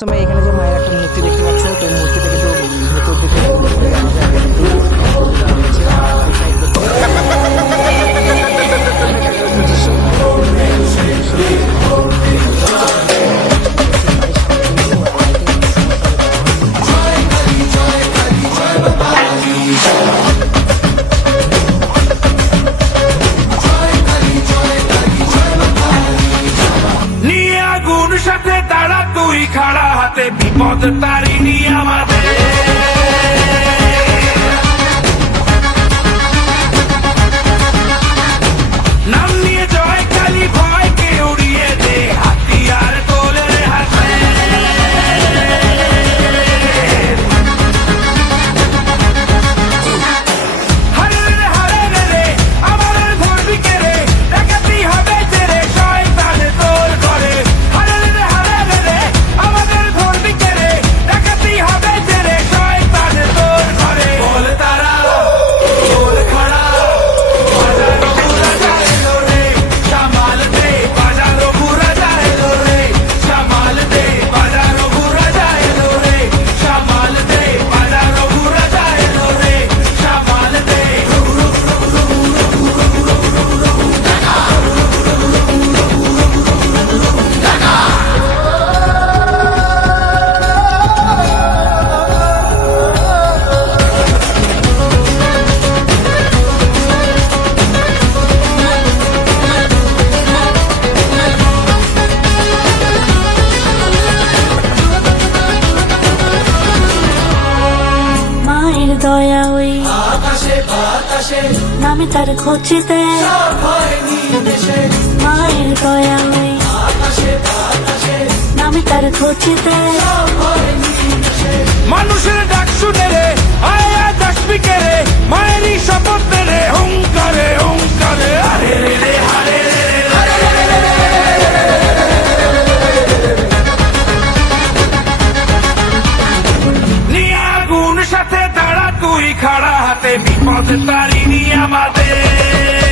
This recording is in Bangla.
তোমরা এখানে যে মায়ের একটা মূর্তি দেখতে পাচ্ছ তো মূর্তিটা কিন্তু ভেতর দিকে হাতে বিপদ তারিণী আমাদের। বাতাসে। নামে তার খোঁজেতে মায়ের দয়া নামে তার খোঁজেতে মানুষের ডাক শুনে রে আয়া দশ রে? মায়ের তুই খাড়া হাতে বিপদ তারিনি আমাদের।